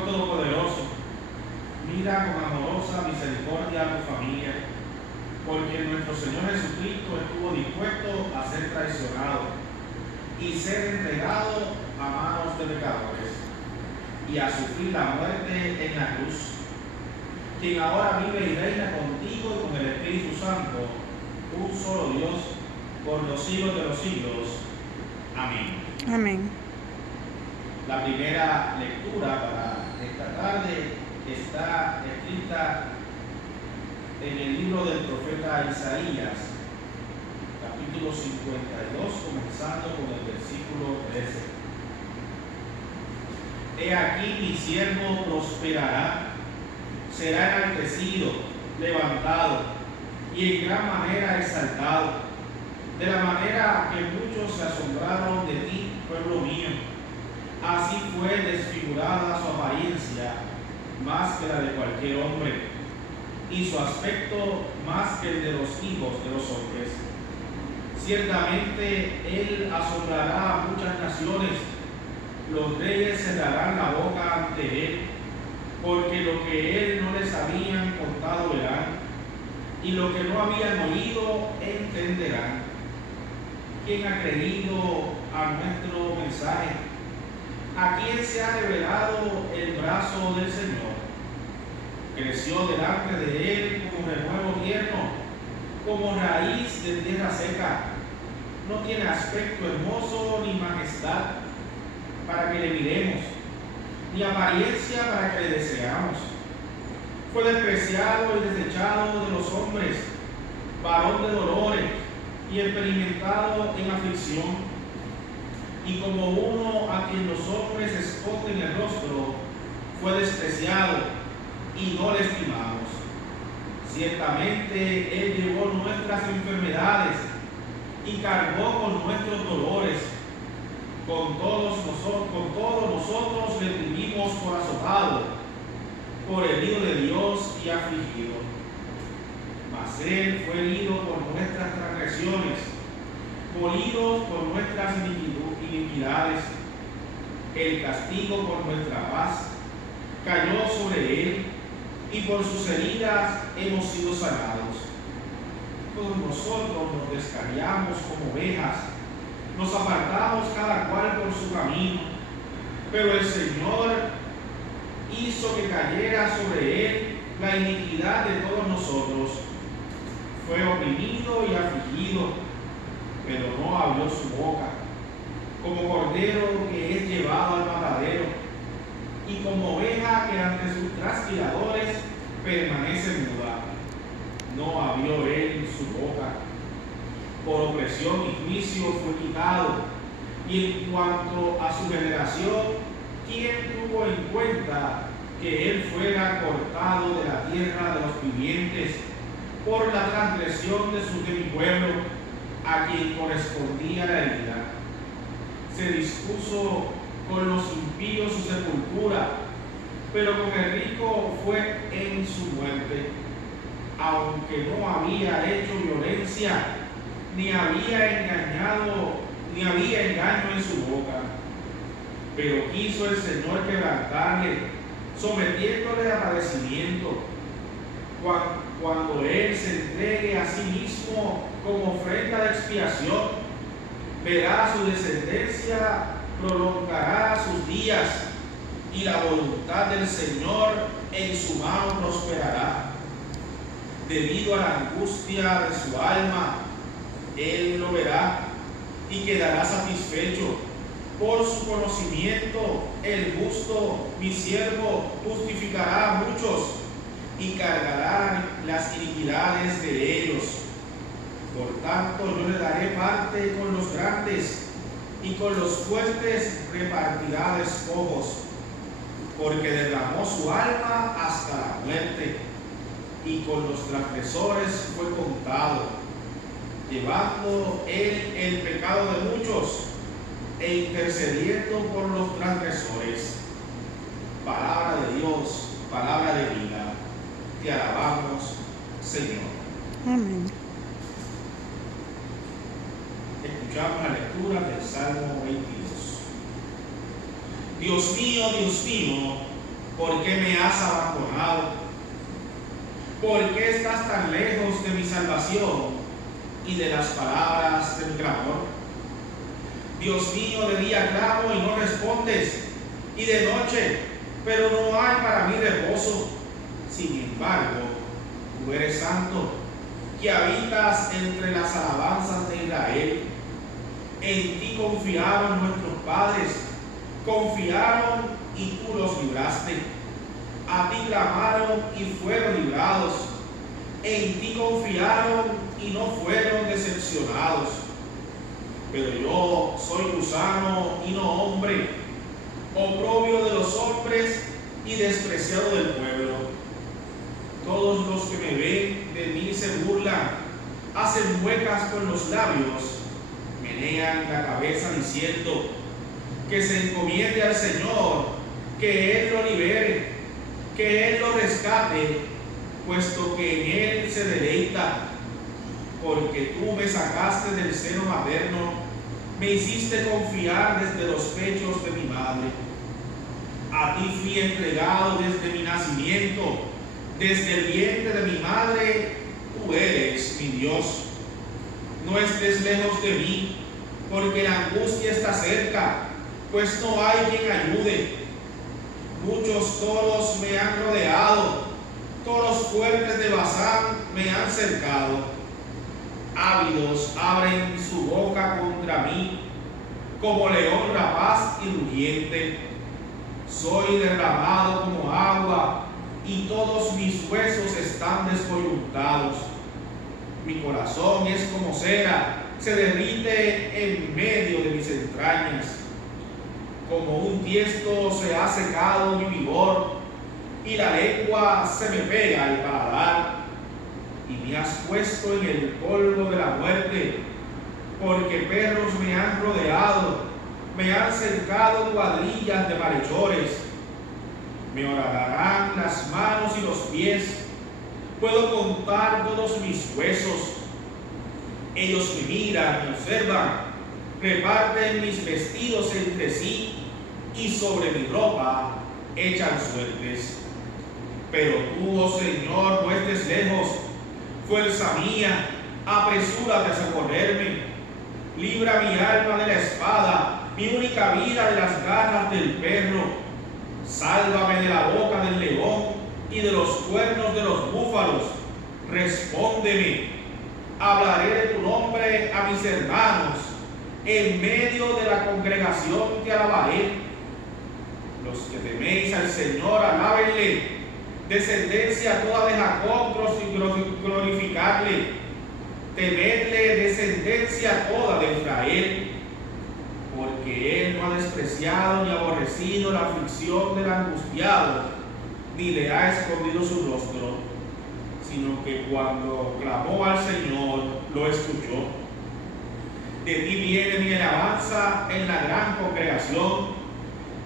Dios Todopoderoso, mira con amorosa misericordia a tu familia, porque nuestro Señor Jesucristo estuvo dispuesto a ser traicionado y ser entregado a manos de pecadores y a sufrir la muerte en la cruz, quien ahora vive y reina contigo y con el Espíritu Santo, un solo Dios, por los siglos de los siglos. Amén. Amén. La primera lectura para esta tarde está escrita en el libro del profeta Isaías, capítulo 52, comenzando con el versículo 13. He aquí mi siervo prosperará, será enaltecido, levantado y en gran manera exaltado, de la manera que muchos se asombraron de ti, pueblo mío. Así fue desfigurada su apariencia, más que la de cualquier hombre, y su aspecto más que el de los hijos de los hombres. Ciertamente él asombrará a muchas naciones, los reyes cerrarán la boca ante él, porque lo que él no les habían contado verán, y lo que no habían oído entenderán. ¿Quién ha creído a nuestro mensaje? ¿A quién se ha revelado el brazo del Señor? Creció delante de él como renuevo tierno, como raíz de tierra seca. No tiene aspecto hermoso ni majestad para que le miremos, ni apariencia para que le deseamos. Fue despreciado y desechado de los hombres, varón de dolores y experimentado en aflicción. Y como uno a quien los hombres esconden el rostro, fue despreciado y no le estimamos. Ciertamente él llevó nuestras enfermedades y cargó con nuestros dolores. Con todos nosotros le tuvimos por azotado, por herido de Dios y afligido. Mas él fue herido por nuestras transgresiones, molido por nuestras iniquidades. El castigo por nuestra paz cayó sobre él, y por sus heridas hemos sido sanados. Todos nosotros nos descarriamos como ovejas, nos apartamos cada cual por su camino, pero el Señor hizo que cayera sobre él la iniquidad de todos nosotros. Fue oprimido y afligido, pero no abrió su boca. Como cordero que es llevado al matadero, y como oveja que ante sus trasquiladores permanece muda, no abrió él su boca. Por opresión y juicio fue quitado. Y en cuanto a su generación, ¿quién tuvo en cuenta que él fuera cortado de la tierra de los vivientes por la transgresión de mi pueblo, a quien correspondía la herida? Se dispuso con los impíos su sepultura, pero con el rico fue en su muerte, aunque no había hecho violencia, ni había engaño en su boca. Pero quiso el Señor quebrantarle, sometiéndole a padecimiento. Cuando él se entregue a sí mismo como ofrenda de expiación, verá su descendencia, prolongará sus días, y la voluntad del Señor en su mano prosperará. Debido a la angustia de su alma, él lo verá y quedará satisfecho. Por su conocimiento, el justo, mi siervo, justificará a muchos y cargará las iniquidades de ellos. Por tanto, yo le daré parte con los grandes, y con los fuertes repartirá despojos, porque derramó su alma hasta la muerte, y con los transgresores fue contado, llevando él el pecado de muchos e intercediendo por los transgresores. Palabra de Dios, palabra de vida. Te alabamos, Señor. Amén. Escuchamos la lectura del Salmo 22. Dios mío, ¿Por qué me has abandonado? ¿Por qué estás tan lejos de mi salvación y de las palabras de mi clamor? Dios mío, de día clamo y no respondes, y de noche, pero no hay para mí reposo. Sin embargo, tú eres santo, que habitas entre las alabanzas de Israel. En ti confiaron nuestros padres, confiaron y tú los libraste. A ti clamaron y fueron librados. En ti confiaron y no fueron decepcionados. Pero yo soy gusano y no hombre, oprobio de los hombres y despreciado del pueblo. Todos los que me ven de mí se burlan, hacen muecas con los labios, menean la cabeza diciendo: que se encomiende al Señor, que Él lo libere, que Él lo rescate, puesto que en Él se deleita. Porque tú me sacaste del seno materno, me hiciste confiar desde los pechos de mi madre. A ti fui entregado desde mi nacimiento, desde el vientre de mi madre, tú eres mi Dios. No estés lejos de mí, porque la angustia está cerca, pues no hay quien ayude. Muchos toros me han rodeado, toros fuertes de Basán me han cercado. Ávidos abren su boca contra mí, como león rapaz y rugiente. Soy derramado como agua, y todos mis huesos están descoyuntados. Mi corazón es como cera, se derrite en medio de mis entrañas. Como un tiesto se ha secado mi vigor, y la lengua se me pega al paladar. Y me has puesto en el polvo de la muerte, porque perros me han rodeado, me han cercado cuadrillas de malhechores. Me horadarán las manos y los pies, puedo contar todos mis huesos. Ellos me miran, me observan, reparten mis vestidos entre sí, y sobre mi ropa echan suertes. Pero tú, oh Señor, no estés lejos. Fuerza mía, apresúrate a socorrerme. Libra mi alma de la espada, mi única vida de las garras del perro. Sálvame de la boca del león y de los cuernos de los búfalos. Respóndeme. Hablaré de tu nombre a mis hermanos. En medio de la congregación te alabaré. Los que teméis al Señor, alábenle. Descendencia toda de Jacob, glorificarle. Temedle, descendencia toda de Israel. Porque Él no ha despreciado ni aborrecido la aflicción del angustiado, ni le ha escondido su rostro, sino que cuando clamó al Señor, lo escuchó. De ti viene mi alabanza en la gran congregación.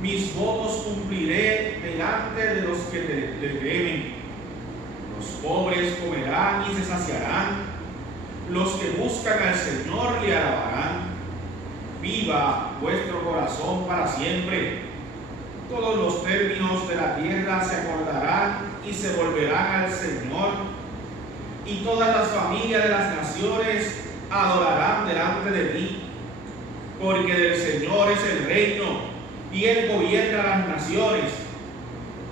Mis votos cumpliré delante de los que te temen. Los pobres comerán y se saciarán. Los que buscan al Señor le alabarán. Viva vuestro corazón para siempre. Todos los términos de la tierra se acordarán y se volverán al Señor. Y todas las familias de las naciones adorarán delante de ti. Porque del Señor es el reino, y Él gobierna las naciones.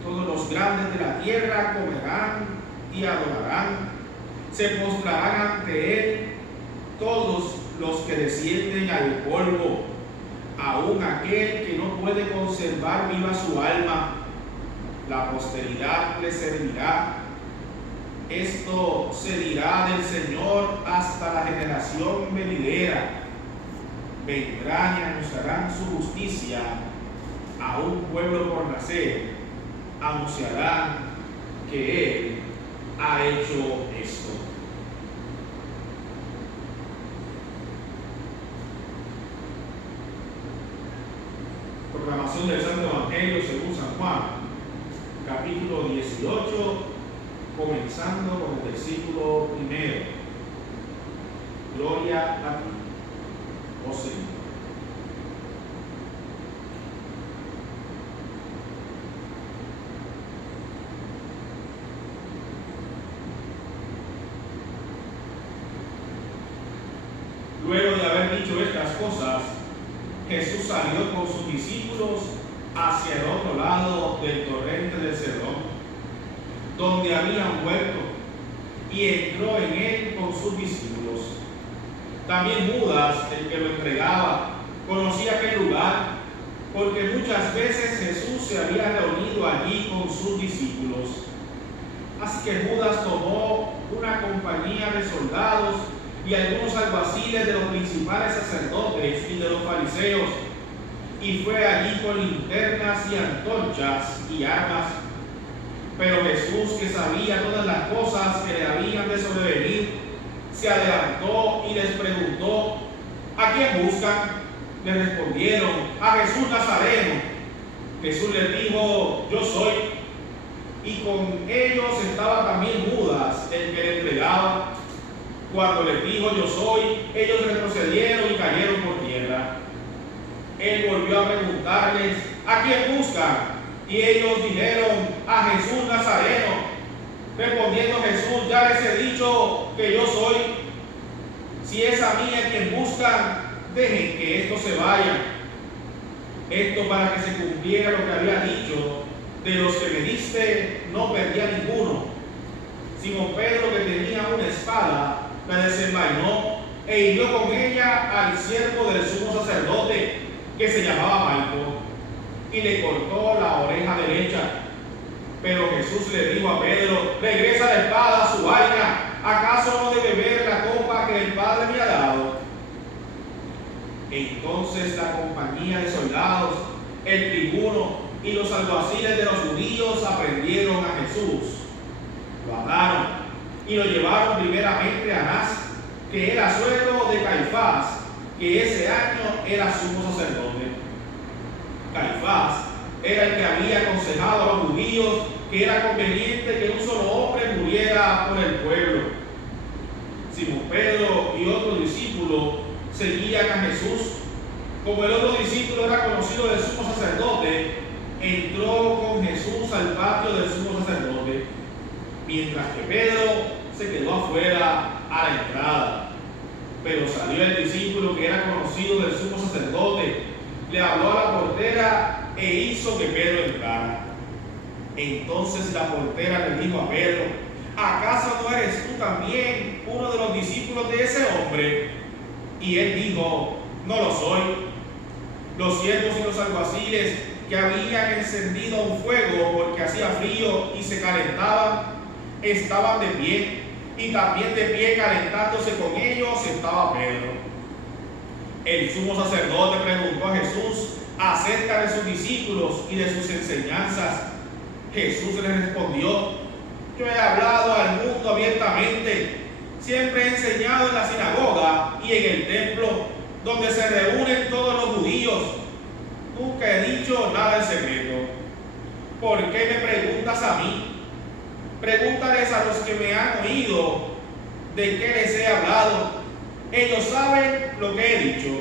Todos los grandes de la tierra comerán y adorarán. Se postrarán ante Él todos los que descienden al polvo, aun aquel que no puede conservar viva su alma. La posteridad le servirá. Esto se dirá del Señor hasta la generación venidera. Vendrán y anunciarán su justicia a un pueblo por nacer. Anunciarán que Él ha hecho esto. Proclamación del Santo Evangelio según San Juan, capítulo 18, comenzando con el versículo 1. Gloria a ti, oh Señor. Luego de haber dicho estas cosas, Jesús salió con sus discípulos hacia el otro lado del torrente del Cedrón, donde había un huerto, y entró en él con sus discípulos. También Judas, el que lo entregaba, conocía aquel lugar, porque muchas veces Jesús se había reunido allí con sus discípulos. Así que Judas tomó una compañía de soldados y algunos alguaciles de los principales sacerdotes y de los fariseos, y fue allí con linternas y antorchas y armas. Pero Jesús, que sabía todas las cosas que le habían de sobrevenir, se adelantó y les preguntó: ¿a quién buscan? Le respondieron: a Jesús Nazareno. Jesús les dijo: yo soy. Y con ellos estaba también Judas, el que le entregaba. Cuando les dijo: yo soy, ellos retrocedieron y cayeron por tierra. Él volvió a preguntarles: ¿a quién buscan? Y ellos dijeron: a Jesús Nazareno. Respondiendo Jesús: ya les he dicho que yo soy. Si es a mí a quien buscan, dejen que estos se vayan. Esto para que se cumpliera lo que había dicho: de los que me diste no perdí a ninguno. Simón Pedro, que tenía una espada, la desenvainó e hirió con ella al siervo del sumo sacerdote, que se llamaba Malco, y le cortó la oreja derecha. Pero Jesús le dijo a Pedro: regresa la espada a su vaina. ¿Acaso no debe beber la copa que el Padre me ha dado? Entonces la compañía de soldados, el tribuno y los alguaciles de los judíos aprendieron a Jesús. Lo ataron y lo llevaron primeramente a Anás, que era suegro de Caifás, que ese año era sumo sacerdote. Caifás era el que había aconsejado a los judíos que era conveniente que un solo hombre muriera por el pueblo. Simón Pedro y otro discípulo seguían a Jesús. Como el otro discípulo era conocido del sumo sacerdote, entró con Jesús al patio del sumo sacerdote, mientras que Pedro se quedó afuera a la entrada. Pero salió el discípulo que era conocido del sumo sacerdote, le habló a la portera e hizo que Pedro entrara. Entonces la portera le dijo a Pedro: ¿acaso no eres tú también uno de los discípulos de ese hombre? Y él dijo: no lo soy. Los siervos y los alguaciles, que habían encendido un fuego porque hacía frío y se calentaban, estaban de pie, y también de pie calentándose con ellos estaba Pedro. El sumo sacerdote preguntó a Jesús acerca de sus discípulos y de sus enseñanzas. Jesús le respondió: yo he hablado al mundo abiertamente. Siempre he enseñado en la sinagoga y en el templo, donde se reúnen todos los judíos. Nunca he dicho nada en secreto. ¿Por qué me preguntas a mí? Pregúntales a los que me han oído de qué les he hablado. Ellos saben lo que he dicho.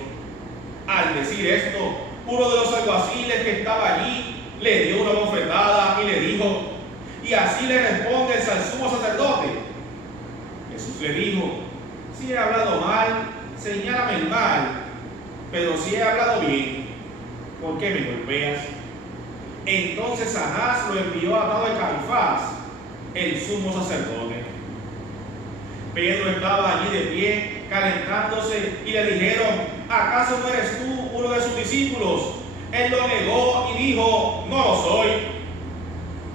Al decir esto, uno de los alguaciles que estaba allí le dio una bofetada y le dijo: ¿y así le respondes al sumo sacerdote? Jesús le dijo: si he hablado mal, señálame el mal, pero si he hablado bien, ¿por qué me golpeas? Entonces Anás lo envió atado a Caifás, el sumo sacerdote. Pedro estaba allí de pie, calentándose, y le dijeron: ¿acaso no eres tú uno de sus discípulos? Él lo negó y dijo: no lo soy.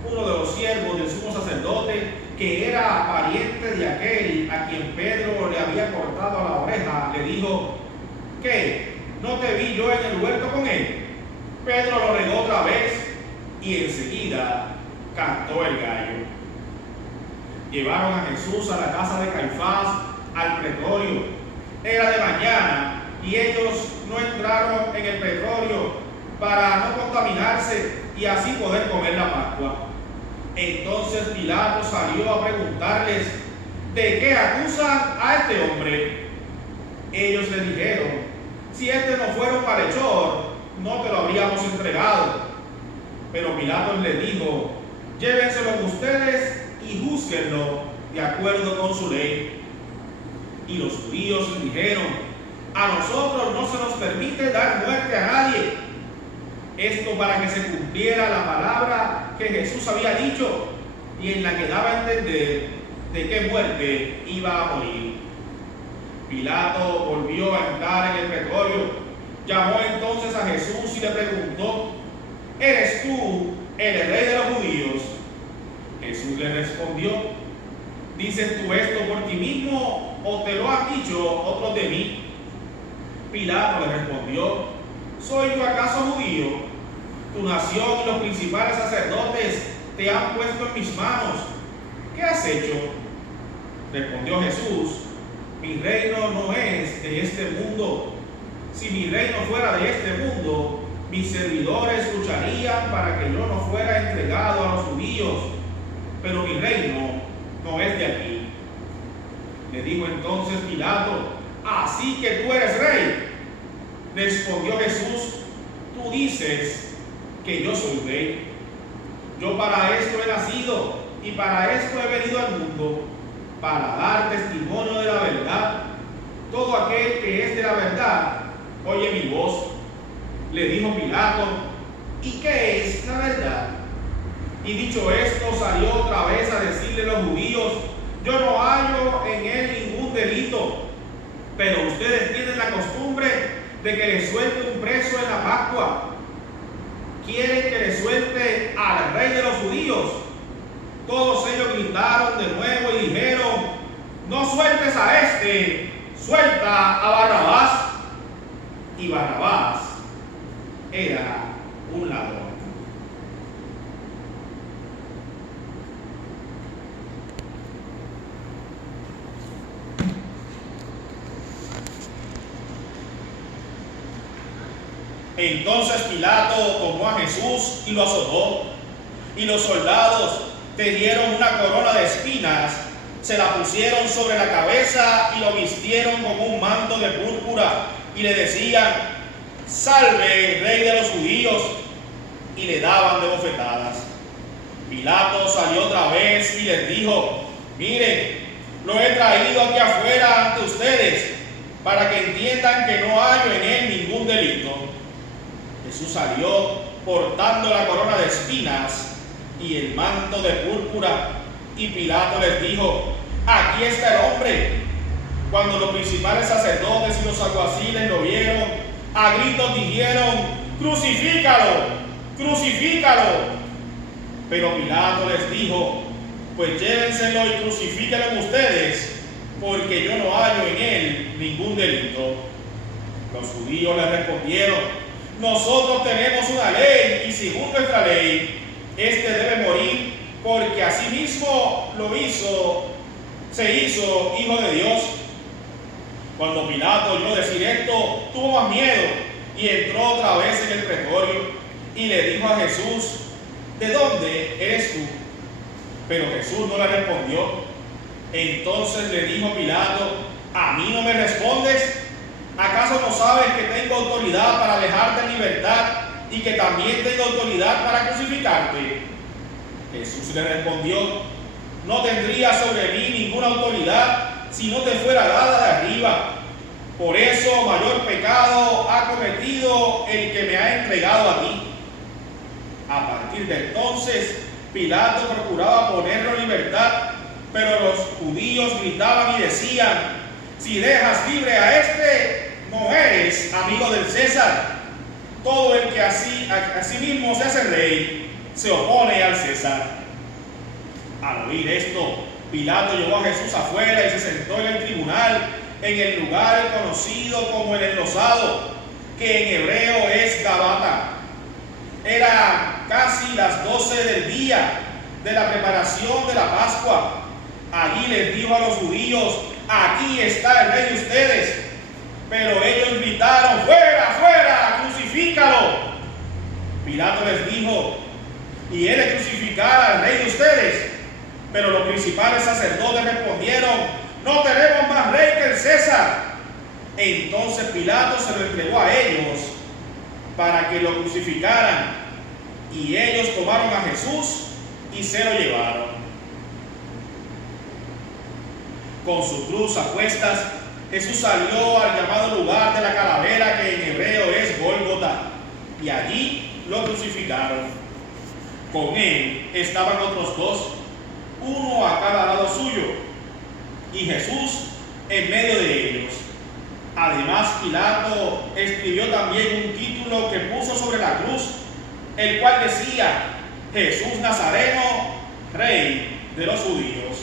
Uno de los siervos del sumo sacerdote, que era pariente de aquel a quien Pedro le había cortado la oreja, le dijo: ¿qué? ¿No te vi yo en el huerto con él? Pedro lo negó otra vez, y enseguida cantó el gallo. Llevaron a Jesús a la casa de Caifás, al pretorio. Era de mañana, y ellos no entraron en el pretorio para no contaminarse y así poder comer la Pascua. Entonces Pilato salió a preguntarles: ¿de qué acusan a este hombre? Ellos le dijeron: si este no fuera un malhechor, no te lo habríamos entregado. Pero Pilato les dijo: llévenselo ustedes y júzguenlo de acuerdo con su ley. Y los judíos le dijeron: a nosotros no se nos permite dar muerte a nadie. Esto para que se cumpliera la palabra que Jesús había dicho y en la que daba a entender de qué muerte iba a morir. Pilato volvió a entrar en el pretorio, llamó entonces a Jesús y le preguntó: ¿eres tú el rey de los judíos? Jesús le respondió: ¿dices tú esto por ti mismo o te lo han dicho otros de mí? Pilato le respondió: ¿soy yo acaso judío? Tu nación y los principales sacerdotes te han puesto en mis manos. ¿Qué has hecho? Respondió Jesús: mi reino no es de este mundo. Si mi reino fuera de este mundo, mis servidores lucharían para que yo no fuera entregado a los judíos, pero mi reino no es de aquí. Le dijo entonces Pilato: ¿así que tú eres rey? Respondió Jesús: tú dices que yo soy rey. Yo para esto he nacido y para esto he venido al mundo, para dar testimonio de la verdad. Todo aquel que es de la verdad oye mi voz. Le dijo Pilato: ¿y qué es la verdad? Y dicho esto, salió otra vez a decirle a los judíos: yo no hallo en él ningún delito. Pero ustedes tienen la costumbre de que le suelte un preso en la Pascua. ¿Quieren que le suelte al rey de los judíos? Todos ellos gritaron de nuevo y dijeron: no sueltes a este, suelta a Barrabás. Y Barrabás era un ladrón. Entonces Pilato tomó a Jesús y lo azotó, y los soldados le dieron una corona de espinas, se la pusieron sobre la cabeza y lo vistieron con un manto de púrpura, y le decían: salve, rey de los judíos, y le daban de bofetadas. Pilato salió otra vez y les dijo: miren, lo he traído aquí afuera ante ustedes, para que entiendan que no hallo en él ningún delito. Jesús salió portando la corona de espinas y el manto de púrpura, y Pilato les dijo: aquí está el hombre. Cuando los principales sacerdotes y los alguaciles lo vieron, a gritos dijeron: crucifícalo, crucifícalo. Pero Pilato les dijo: pues llévenselo y crucifíquenlo ustedes, porque yo no hallo en él ningún delito. Los judíos le respondieron: nosotros tenemos una ley, y según nuestra ley, este debe morir, porque asimismo se hizo hijo de Dios. Cuando Pilato oyó decir esto, tuvo más miedo y entró otra vez en el pretorio y le dijo a Jesús: ¿de dónde eres tú? Pero Jesús no le respondió. Entonces le dijo Pilato: ¿a mí no me respondes? ¿Acaso no sabes que tengo autoridad para dejarte en libertad y que también tengo autoridad para crucificarte? Jesús le respondió: no tendría sobre mí ninguna autoridad si no te fuera dada de arriba. Por eso mayor pecado ha cometido el que me ha entregado a ti. A partir de entonces, Pilato procuraba ponerlo en libertad, pero los judíos gritaban y decían: si dejas libre a este, no eres amigo del César. Todo el que así mismo se hace rey, se opone al César. Al oír esto, Pilato llevó a Jesús afuera y se sentó en el tribunal, en el lugar conocido como el Enlosado, que en hebreo es Gabata. Era casi las 12 del día de la preparación de la Pascua. Allí les dijo a los judíos: aquí está el rey de ustedes. Pero ellos gritaron: fuera, fuera, crucifícalo. Pilato les dijo: ¿y he de crucificar al rey de ustedes? Pero los principales sacerdotes respondieron: no tenemos más rey que el César. Entonces Pilato se lo entregó a ellos para que lo crucificaran, y ellos tomaron a Jesús y se lo llevaron. Con su cruz a cuestas, Jesús salió al llamado lugar de la calavera, que en hebreo es Gólgota, y allí lo crucificaron. Con él estaban otros dos, uno a cada lado suyo, y Jesús en medio de ellos. Además, Pilato escribió también un título que puso sobre la cruz, el cual decía: Jesús Nazareno, Rey de los judíos.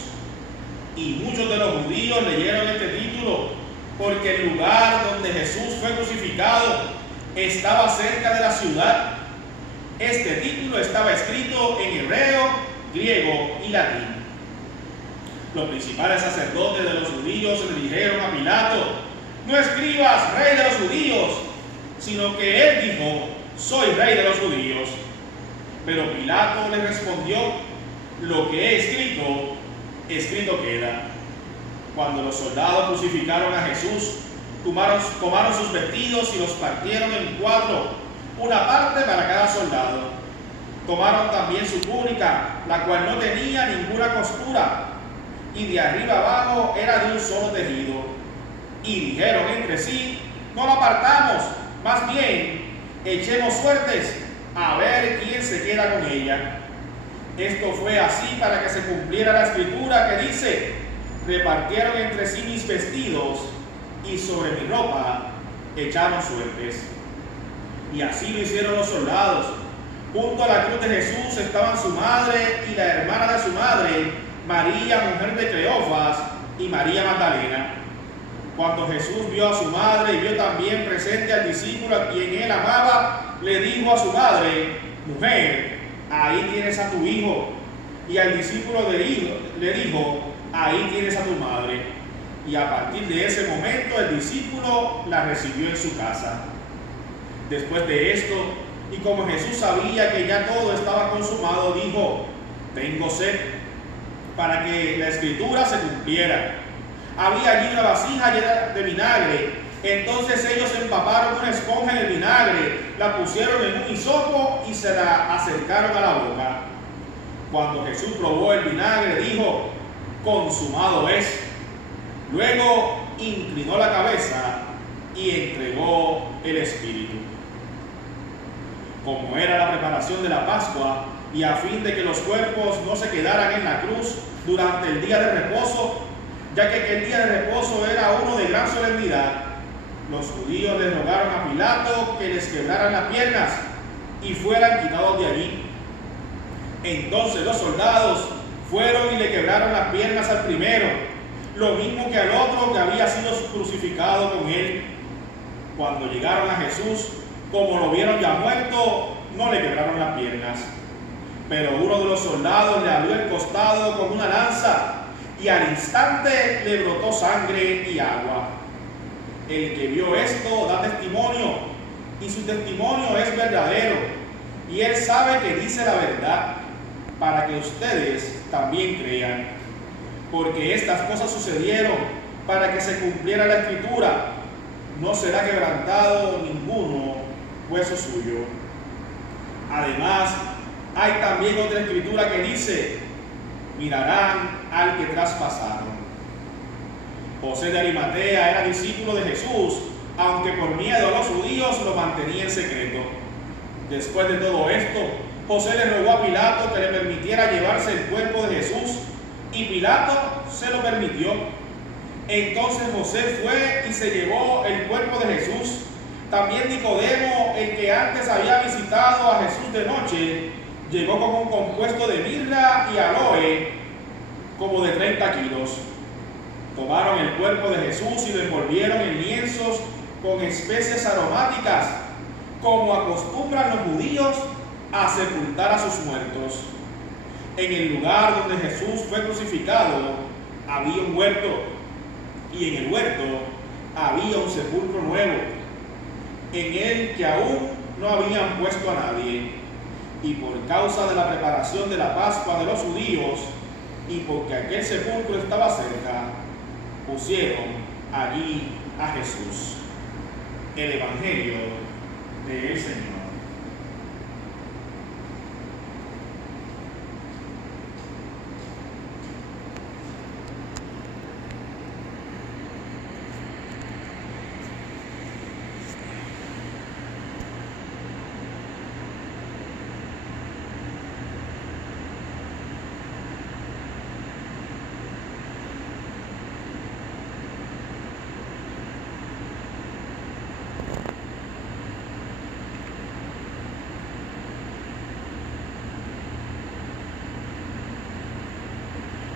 Y muchos de los judíos leyeron este título, porque el lugar donde Jesús fue crucificado estaba cerca de la ciudad. Este título estaba escrito en hebreo, griego y latín. Los principales sacerdotes de los judíos le dijeron a Pilato: no escribas Rey de los judíos, sino que él dijo: soy Rey de los judíos. Pero Pilato le respondió: lo que he escrito, escrito queda. Cuando los soldados crucificaron a Jesús, tomaron sus vestidos y los partieron en cuatro, una parte para cada soldado. Tomaron también su túnica, la cual no tenía ninguna costura, y de arriba abajo era de un solo tejido. Y dijeron entre sí: no la partamos, más bien echemos suertes a ver quién se queda con ella. Esto fue así para que se cumpliera la escritura que dice: repartieron entre sí mis vestidos, y sobre mi ropa echaron suertes. Y así lo hicieron los soldados. Junto a la cruz de Jesús estaban su madre y la hermana de su madre, María, mujer de Cleofas, y María Magdalena. Cuando Jesús vio a su madre y vio también presente al discípulo a quien él amaba, le dijo a su madre: mujer, ahí tienes a tu hijo. Y al discípulo le dijo: ahí tienes a tu madre. Y a partir de ese momento el discípulo la recibió en su casa. Después de esto, y como Jesús sabía que ya todo estaba consumado, dijo: tengo sed, para que la escritura se cumpliera. Había allí una vasija llena de vinagre. Entonces ellos empaparon una esponja en el vinagre, la pusieron en un hisopo y se la acercaron a la boca. Cuando Jesús probó el vinagre, dijo: consumado es. Luego inclinó la cabeza y entregó el espíritu. Como era la preparación de la Pascua, y a fin de que los cuerpos no se quedaran en la cruz durante el día de reposo, ya que el día de reposo era uno de gran solemnidad, los judíos le rogaron a Pilato que les quebraran las piernas y fueran quitados de allí. Entonces los soldados fueron y le quebraron las piernas al primero, lo mismo que al otro que había sido crucificado con él. Cuando llegaron a Jesús, como lo vieron ya muerto, no le quebraron las piernas. Pero uno de los soldados le abrió el costado con una lanza, y al instante le brotó sangre y agua. El que vio esto da testimonio, y su testimonio es verdadero, y él sabe que dice la verdad, para que ustedes también crean. Porque estas cosas sucedieron para que se cumpliera la escritura: no será quebrantado ninguno hueso suyo. Además, hay también otra escritura que dice: mirarán al que traspasaron. José de Arimatea era discípulo de Jesús, aunque por miedo a los judíos lo mantenía en secreto. Después de todo esto, José le rogó a Pilato que le permitiera llevarse el cuerpo de Jesús, y Pilato se lo permitió. Entonces José fue y se llevó el cuerpo de Jesús. También Nicodemo, el que antes había visitado a Jesús de noche, llegó con un compuesto de mirra y aloe, como de 30 kilos. Tomaron el cuerpo de Jesús y lo envolvieron en lienzos con especies aromáticas, como acostumbran los judíos a sepultar a sus muertos. En el lugar donde Jesús fue crucificado había un huerto, y en el huerto había un sepulcro nuevo, en el que aún no habían puesto a nadie. Y por causa de la preparación de la Pascua de los judíos, y porque aquel sepulcro estaba cerca, pusieron allí a Jesús. El Evangelio del Señor.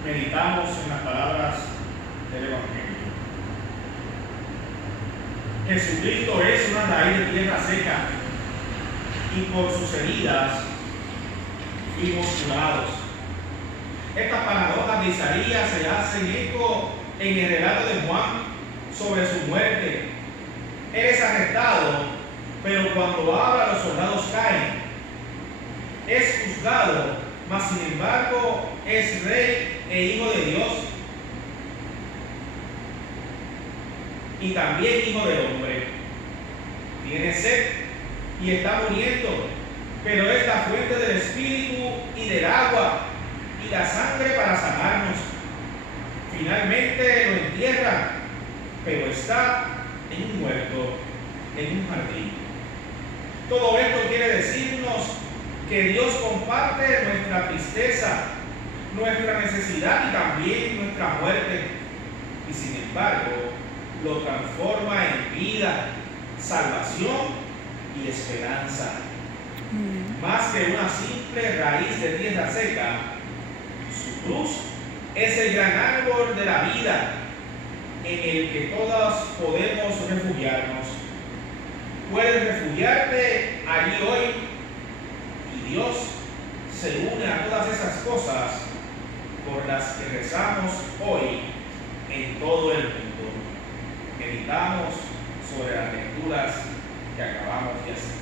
meditamos en las palabras del Evangelio. Jesucristo es una raíz de tierra seca y por sus heridas fuimos curados. Estas paradojas de Isaías se hacen eco en el relato de Juan sobre su muerte. Él es arrestado, pero cuando habla los soldados caen. Es juzgado, mas sin embargo es rey e hijo de Dios y también hijo del hombre. Tiene sed y está muriendo, pero es la fuente del espíritu y del agua y la sangre para sanarnos. Finalmente lo entierran, pero está en un huerto, en un jardín. Todo esto quiere decirnos que Dios comparte nuestra tristeza, nuestra necesidad y también nuestra muerte, y sin embargo lo transforma en vida, salvación y esperanza. Más que una simple raíz de tierra seca, su cruz es el gran árbol de la vida en el que todos podemos refugiarnos. Puedes refugiarte allí hoy y Dios se une a todas esas cosas por las que rezamos hoy en todo el mundo. Meditamos sobre las lecturas que acabamos de hacer.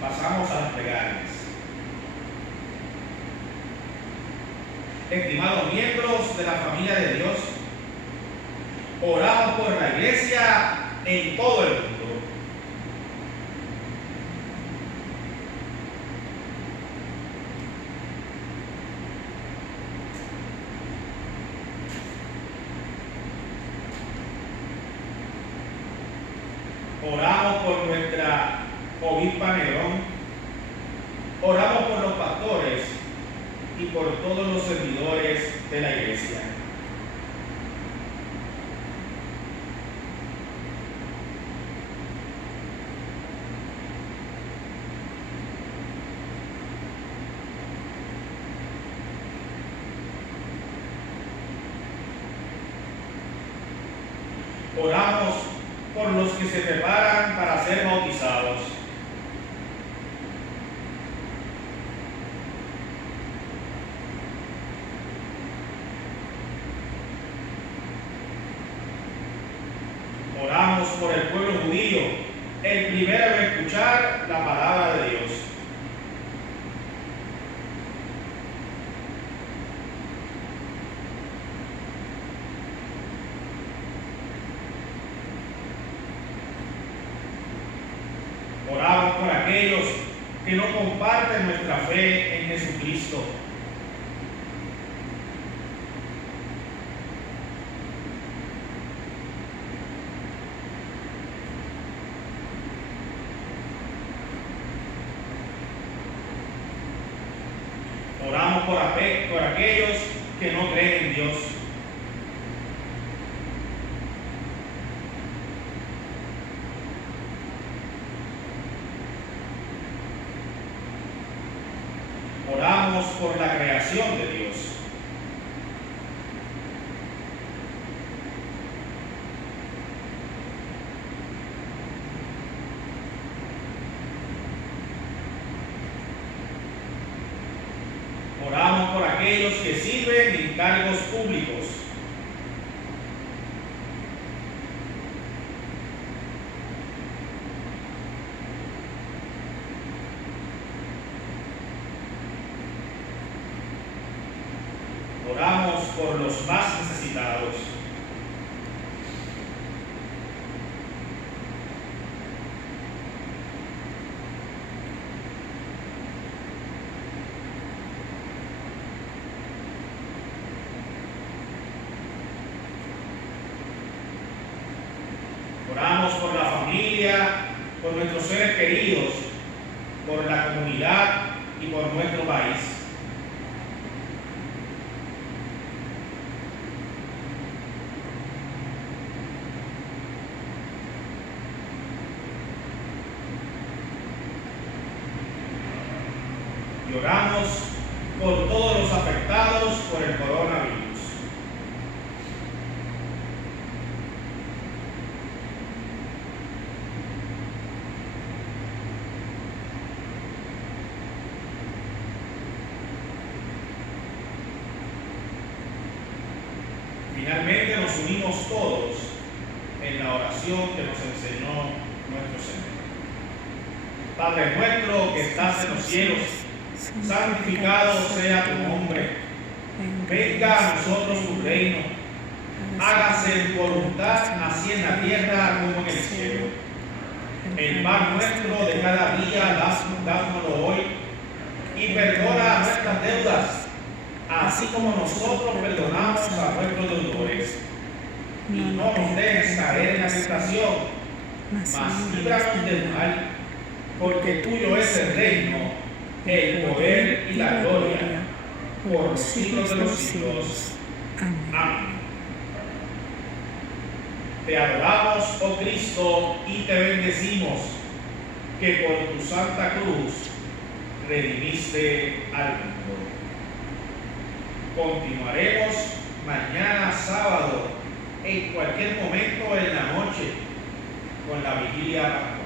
Pasamos a las plegarias. Estimados miembros de la familia de Dios, oramos por la iglesia en todo el mundo. Oramos por nuestra obispa Nerón, oramos por los pastores y por todos los servidores de la iglesia. Oramos por los que se preparan para ser bautizados. Oramos por el pueblo judío, el primero en escuchar la palabra de Dios. Oramos por aquellos que no comparten nuestra fe en Jesucristo. Oramos por aquellos que no creen en Dios. Oramos por la creación de Dios. Oramos por aquellos que sirven en cargos públicos. Oramos por los más necesitados. Oramos por la familia, por nuestros seres queridos, por la comunidad y por nuestro país. Y oramos por todos los afectados por el coronavirus. Finalmente nos unimos todos en la oración que nos enseñó nuestro Señor. Padre nuestro que estás en los cielos, santificado sea tu nombre. Venga a nosotros tu reino. Hágase tu voluntad así en la tierra como en el cielo. El pan nuestro de cada día, dámoslo hoy. Y perdona nuestras deudas, así como nosotros perdonamos a nuestros deudores. Y no nos dejes caer en la tentación, mas líbranos del mal, porque tuyo es el reino, el poder y la gloria, por los siglos de los siglos. Amén. Te adoramos, oh Cristo, y te bendecimos, que por tu santa cruz redimiste al mundo. Continuaremos mañana sábado, en cualquier momento en la noche, con la vigilia pascual.